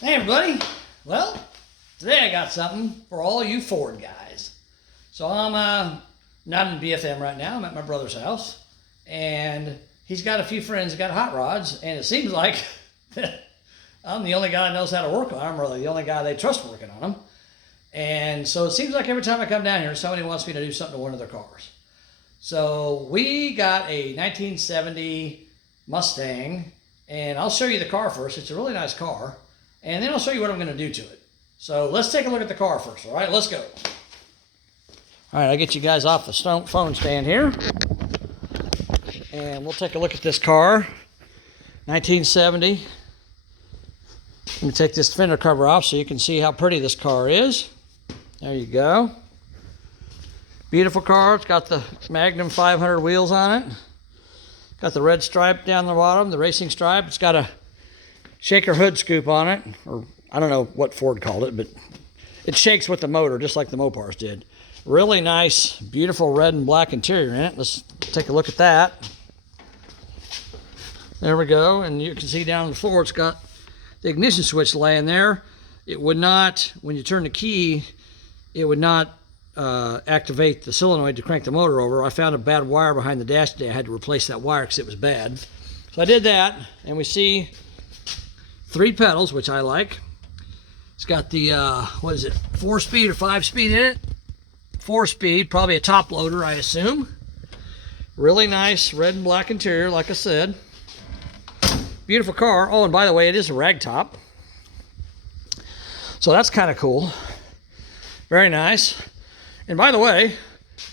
Hey everybody, well, today I got something for all you Ford guys. So I'm not in BFM right now, I'm at my brother's house, and he's got a few friends that got hot rods, and it seems like I'm the only guy that knows how to work on them, or the only guy they trust working on them. And so it seems like every time I come down here, somebody wants me to do something to one of their cars. So we got a 1970 Mustang, and I'll show you the car first. It's a really nice car. And then I'll show you what I'm going to do to it. So let's take a look at the car first, all right? Let's go. All right, I'll get you guys off the phone stand here. And we'll take a look at this car, 1970. Let me take this fender cover off so you can see how pretty this car is. There you go. Beautiful car. It's got the Magnum 500 wheels on it. Got the red stripe down the bottom, the racing stripe. It's got a shaker hood scoop on it, or I don't know what Ford called it, but it shakes with the motor just like the Mopars did. Really nice, beautiful red and black interior in it. Let's take a look at that. There we go, and you can see down on the floor it's got the ignition switch laying there. It would not, when you turn the key, it would not activate the solenoid to crank the motor over. I found a bad wire behind the dash today. I had to replace that wire because it was bad. So I did that, and we see 3 pedals, which I like. It's got the, 4-speed or 5-speed in it? 4-speed, probably a top loader, I assume. Really nice red and black interior, like I said. Beautiful car. Oh, and by the way, it is a rag top. So that's kind of cool. Very nice. And by the way,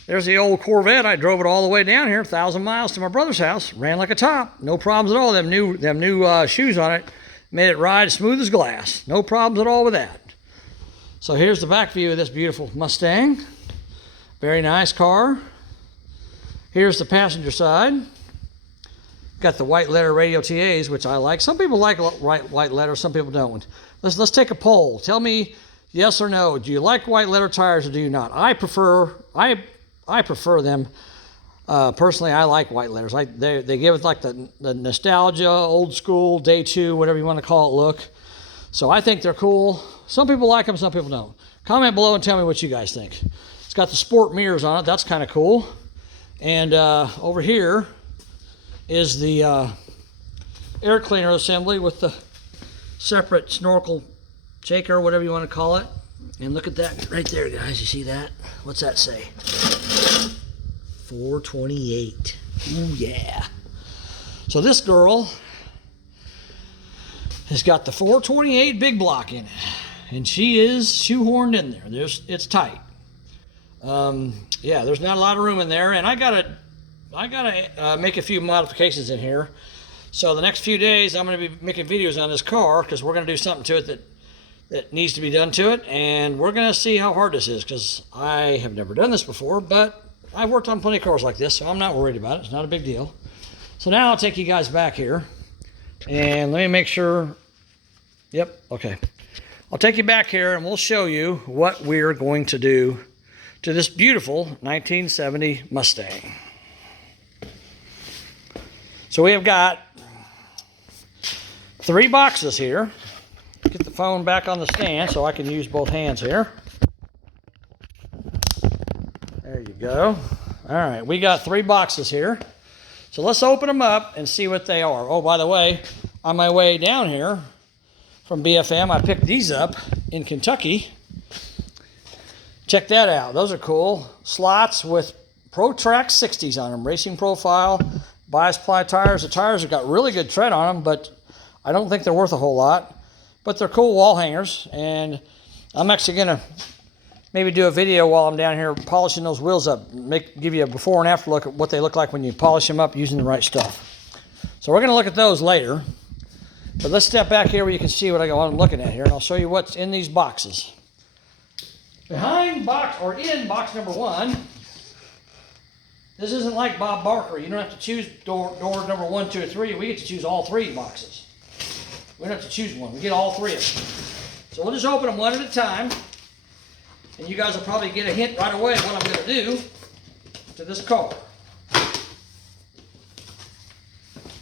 there's the old Corvette. I drove it all the way down here, 1,000 miles to my brother's house. Ran like a top. No problems at all. Them new shoes on it made it ride smooth as glass. No problems at all with that. So here's the back view of this beautiful Mustang. Very nice car. Here's the passenger side. Got the white letter radio TAs, which I like. Some people like white letter, some people don't. Let's take a poll. Tell me yes or no. Do you like white letter tires or do you not? I prefer them. Personally, I like white letters. They give it like the nostalgia, old school, day 2, whatever you want to call it look. So I think they're cool. Some people like them, some people don't. Comment below and tell me what you guys think. It's got the sport mirrors on it. That's kind of cool. And over here is the air cleaner assembly with the separate snorkel shaker, whatever you want to call it. And look at that right there, guys. You see that? What's that say? 428. Ooh, yeah. So this girl has got the 428 big block in it, and she is shoehorned in there. It's tight. Yeah, there's not a lot of room in there, and I gotta make a few modifications in here. So the next few days, I'm going to be making videos on this car because we're going to do something to it that needs to be done to it, and we're going to see how hard this is because I have never done this before, but I've worked on plenty of cars like this, so I'm not worried about it. It's not a big deal. So now I'll take you guys back here, and let me make sure. Yep, okay. I'll take you back here, and we'll show you what we're going to do to this beautiful 1970 Mustang. So we have got 3 boxes here. Get the phone back on the stand so I can use both hands here. There you go. All right, we got 3 boxes here. So let's open them up and see what they are. Oh, by the way, on my way down here from BFM, I picked these up in Kentucky. Check that out. Those are cool. Slots with ProTrack 60s on them. Racing profile, bias ply tires. The tires have got really good tread on them, but I don't think they're worth a whole lot. But they're cool wall hangers, and I'm actually going to maybe do a video while I'm down here polishing those wheels up. Give you a before and after look at what they look like when you polish them up using the right stuff. So we're going to look at those later. But let's step back here where you can see what I'm looking at here, and I'll show you what's in these boxes. Behind box, or in box number 1, this isn't like Bob Barker. You don't have to choose door number 1, 2, or 3. We get to choose all 3 boxes. We don't have to choose one. We get all 3 of them. So we'll just open them one at a time. And you guys will probably get a hint right away of what I'm going to do to this car.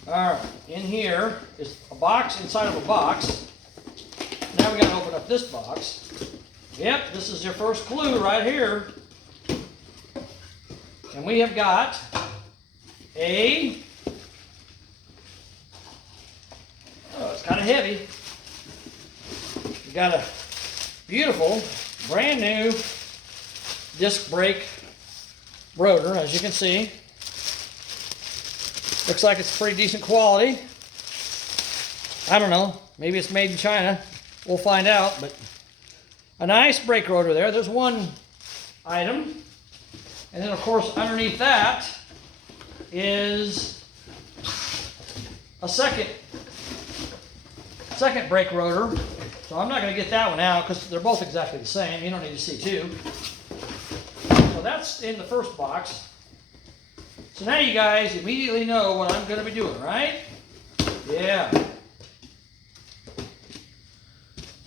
All right, in here is a box inside of a box. open up this box. Yep, this is your first clue right here. And we have got a, oh, it's kind of heavy. We got a beautiful, brand new disc brake rotor, as you can see. Looks like it's pretty decent quality. I don't know, maybe it's made in China. We'll find out, but a nice brake rotor there. There's one item. And then, of course, underneath that is a second brake rotor. So I'm not going to get that one out because they're both exactly the same. You don't need to see two. So that's in the first box. So now you guys immediately know what I'm going to be doing, right? Yeah.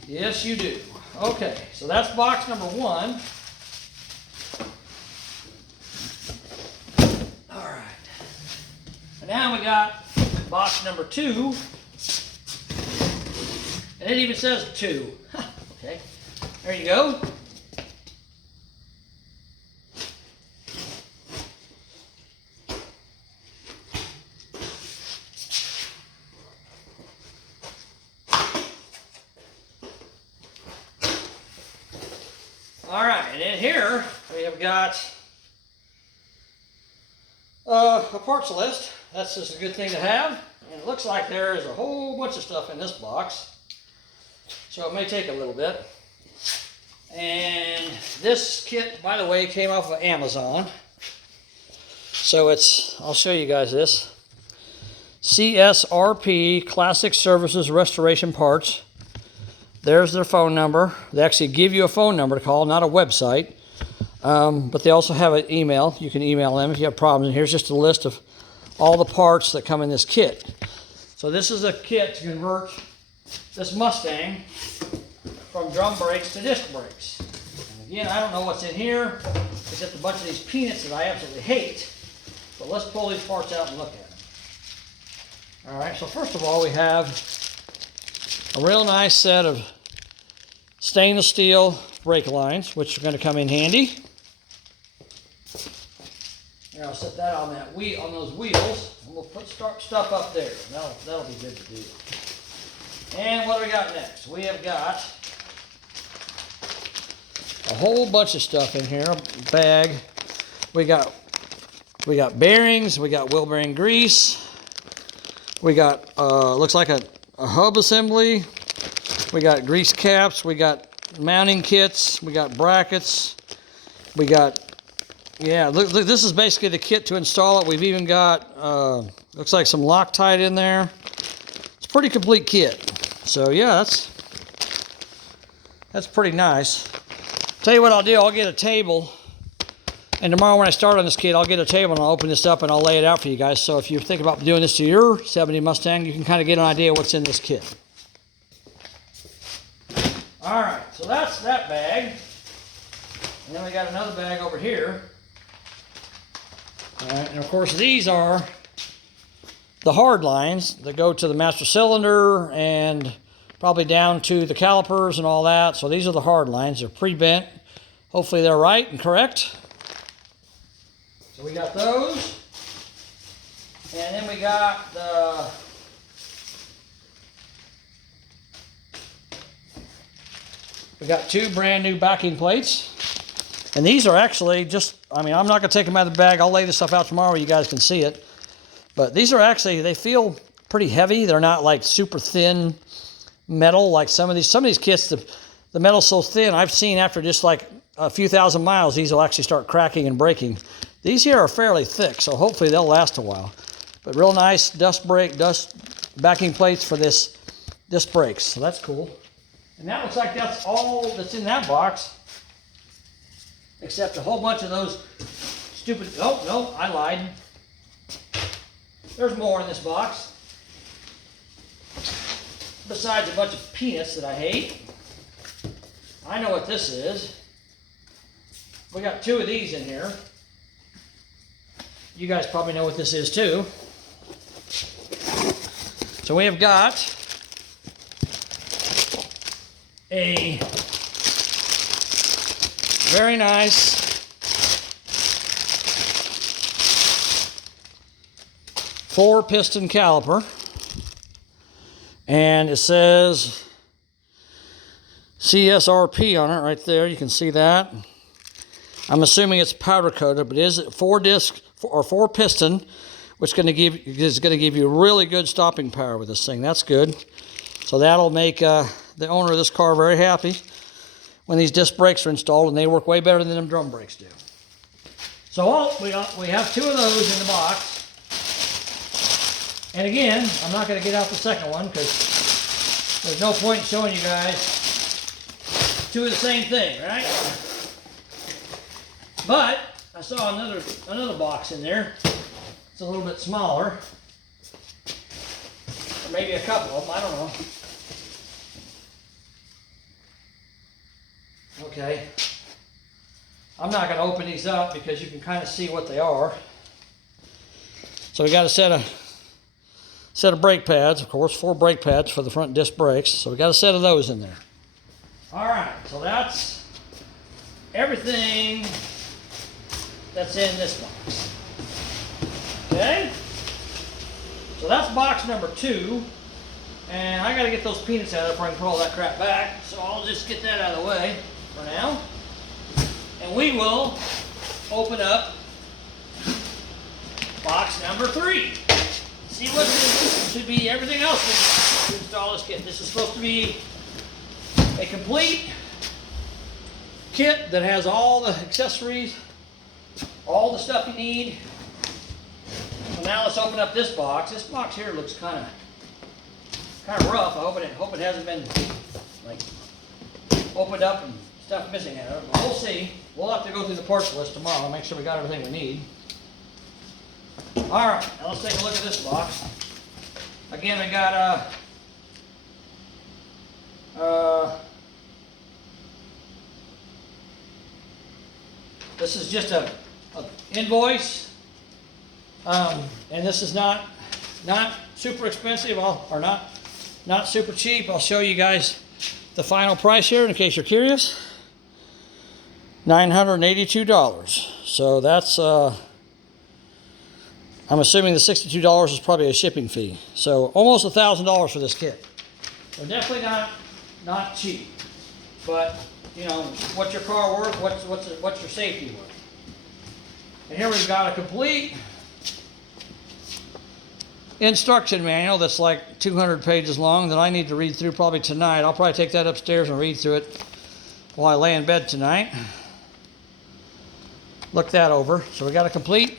Yes, you do. Okay, so that's box number one. All right. And now we got box number two. And it even says two. Okay, there you go. All right, and in here we have got a parts list. That's just a good thing to have. And it looks like there is a whole bunch of stuff in this box. So it may take a little bit. And this kit, by the way, came off of Amazon. So it's, I'll show you guys this. CSRP, Classic Services Restoration Parts. There's their phone number. They actually give you a phone number to call, not a website. But they also have an email. You can email them if you have problems. And here's just a list of all the parts that come in this kit. So this is a kit to convert this Mustang from drum brakes to disc brakes. And again, I don't know what's in here, except a bunch of these peanuts that I absolutely hate. But let's pull these parts out and look at them. All right, so first of all, we have a real nice set of stainless steel brake lines, which are going to come in handy. Here, I'll set that on that on those wheels, and we'll start stuff up there. That'll be good to do. And what do we got next? We have got a whole bunch of stuff in here. A bag. We got bearings. We got wheel bearing grease. We got looks like a hub assembly. We got grease caps. We got mounting kits. We got brackets. We got, yeah, look, this is basically the kit to install it. We've even got, looks like some Loctite in there. It's a pretty complete kit. So yeah, that's pretty nice. Tell you what I'll do, I'll get a table. And tomorrow when I start on this kit, I'll get a table and I'll open this up and I'll lay it out for you guys. So if you think about doing this to your 70 Mustang, you can kind of get an idea what's in this kit. All right, so that's that bag. And then we got another bag over here. All right, and of course these are the hard lines that go to the master cylinder and probably down to the calipers and all that. So these are the hard lines. They're pre-bent. Hopefully they're right and correct. So we got those. And then we got we got two brand new backing plates. And these are actually just, I mean, I'm not going to take them out of the bag. I'll lay this stuff out tomorrow. You guys can see it. But these are actually, they feel pretty heavy. They're not like super thin metal like some of these kits. The metal's so thin, I've seen after just like a few thousand miles, these will actually start cracking and breaking. These here are fairly thick, so hopefully they'll last a while. But real nice dust backing plates for this disc brakes. So that's cool. And that looks like that's all that's in that box, except a whole bunch of those stupid, oh, no, I lied. There's more in this box. Besides a bunch of peanuts that I hate. I know what this is. We got two of these in here. You guys probably know what this is too. So we have got a a very nice four-piston caliper, and it says CSRP on it right there. You can see that. I'm assuming it's powder coated, but it is four piston, which is going to give you really good stopping power with this thing. That's good. So that'll make the owner of this car very happy when these disc brakes are installed, and they work way better than them drum brakes do. So we have two of those in the box. And again, I'm not going to get out the second one because there's no point in showing you guys two of the same thing, right? But I saw another box in there. It's a little bit smaller. Or maybe a couple of them, I don't know. Okay. I'm not going to open these up because you can kind of see what they are. So we got a set of brake pads, of course, 4 brake pads for the front disc brakes. So we got a set of those in there. All right, so that's everything that's in this box. Okay? So that's box number 2. And I got to get those peanuts out before I can put all that crap back. So I'll just get that out of the way for now. And we will open up box number 3. See what this should be. Everything else to install this kit. This is supposed to be a complete kit that has all the accessories, all the stuff you need. So now let's open up this box. This box here looks kind of rough. I hope it hasn't been like opened up and stuff missing out of it. But we'll see. We'll have to go through the parts list tomorrow and make sure we got everything we need. All right, now let's take a look at this box. Again, we got this is just a invoice, and this is not super expensive, or not super cheap. I'll show you guys the final price here in case you're curious. $982. So that's I'm assuming the $62 is probably a shipping fee. So almost $1,000 for this kit. So definitely not cheap. But you know, what's your car worth? What's your safety worth? And here we've got a complete instruction manual that's like 200 pages long that I need to read through probably tonight. I'll probably take that upstairs and read through it while I lay in bed tonight. Look that over. So we got a complete.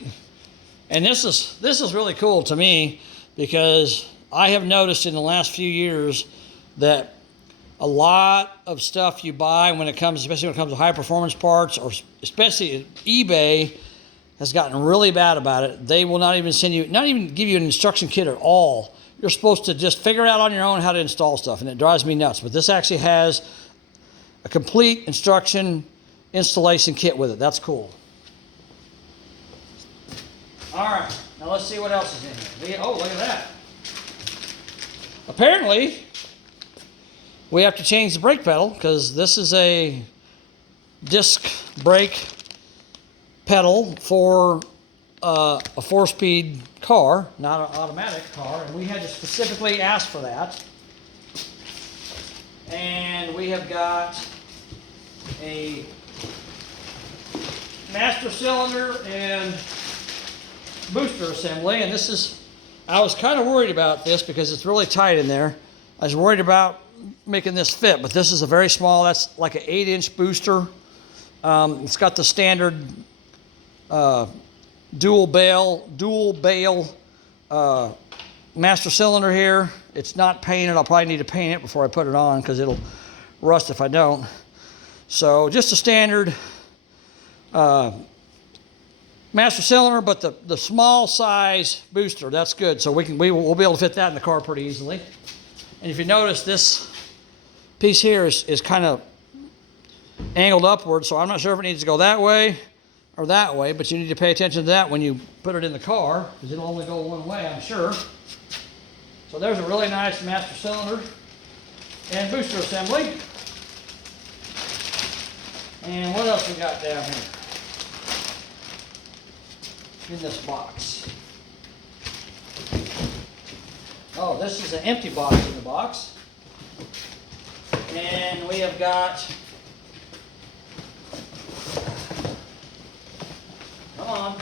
And this is really cool to me because I have noticed in the last few years that a lot of stuff you buy especially when it comes to high performance parts, or especially eBay, has gotten really bad about it. They will not even give you an instruction kit at all. You're supposed to just figure out on your own how to install stuff, and it drives me nuts. But this actually has a complete instruction installation kit with it. That's cool. All right, now let's see what else is in here. Oh, look at that. Apparently, we have to change the brake pedal because this is a disc brake pedal for a 4-speed car, not an automatic car, and we had to specifically ask for that. And we have got a master cylinder and booster assembly, and I was kind of worried about this because it's really tight in there. I was worried about making this fit, but this is a very small, that's like an 8-inch booster. It's got the standard dual bale master cylinder here. It's not painted. I'll probably need to paint it before I put it on because it'll rust if I don't. So just a standard master cylinder, but the small size booster, that's good. So we'll be able to fit that in the car pretty easily. And if you notice, this piece here is kind of angled upward, so I'm not sure if it needs to go that way or that way, but you need to pay attention to that when you put it in the car, because it'll only go one way, I'm sure. So there's a really nice master cylinder and booster assembly. And what else we got down here in this box? Oh, this is an empty box in the box. And we have got, come on.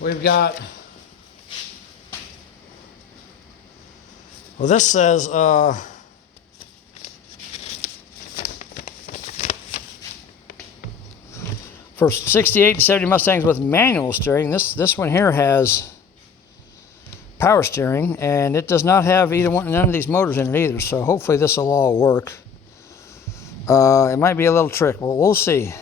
We've got, well, this says, for 68 to 70 Mustangs with manual steering, this one here has power steering, and it does not have none of these motors in it either, so hopefully this will all work. It might be a little trick. Well, we'll see.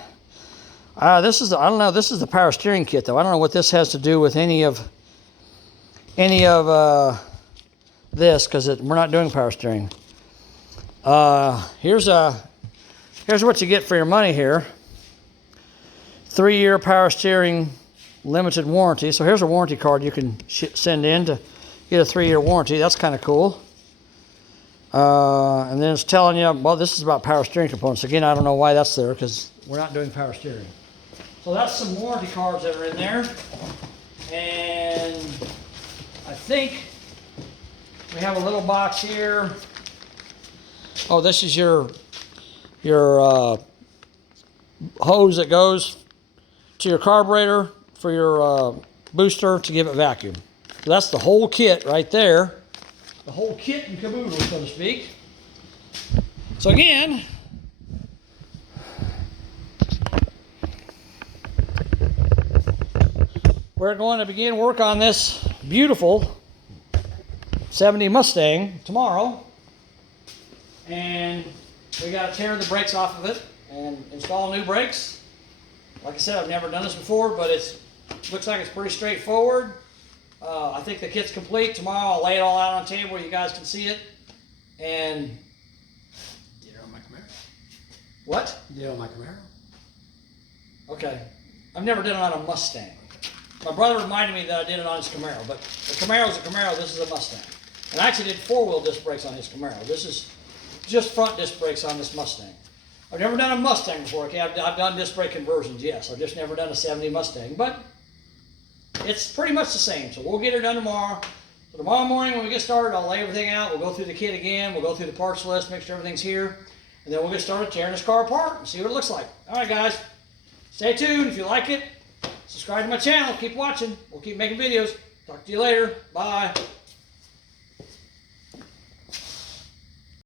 I don't know, this is the power steering kit, though. I don't know what this has to do with any of this, because we're not doing power steering. Here's what you get for your money here. 3-year power steering limited warranty. So here's a warranty card you can send in to get a 3-year warranty. That's kind of cool. And then it's telling you, well, this is about power steering components. Again, I don't know why that's there, because we're not doing power steering. So that's some warranty cards that are in there. And I think we have a little box here. Oh, this is your hose that goes to your carburetor for your booster to give it vacuum. So that's the whole kit right there. The whole kit and caboodle, so to speak. So again, we're going to begin work on this beautiful 70 Mustang tomorrow. And we got to tear the brakes off of it and install new brakes. Like I said, I've never done this before, but it looks like it's pretty straightforward. I think the kit's complete. Tomorrow I'll lay it all out on the table where you guys can see it. And did it on my Camaro. What? Did it on my Camaro. Okay. I've never done it on a Mustang. My brother reminded me that I did it on his Camaro, but the Camaro's a Camaro, this is a Mustang. And I actually did 4-wheel disc brakes on his Camaro. This is just front disc brakes on this Mustang. I've never done a Mustang before. Okay, I've done disc brake conversions, yes. I've just never done a 70 Mustang, but it's pretty much the same. So we'll get it done tomorrow. So tomorrow morning when we get started, I'll lay everything out. We'll go through the kit again. We'll go through the parts list, make sure everything's here. And then we'll get started tearing this car apart and see what it looks like. All right, guys. Stay tuned. If you like it, subscribe to my channel. Keep watching. We'll keep making videos. Talk to you later. Bye.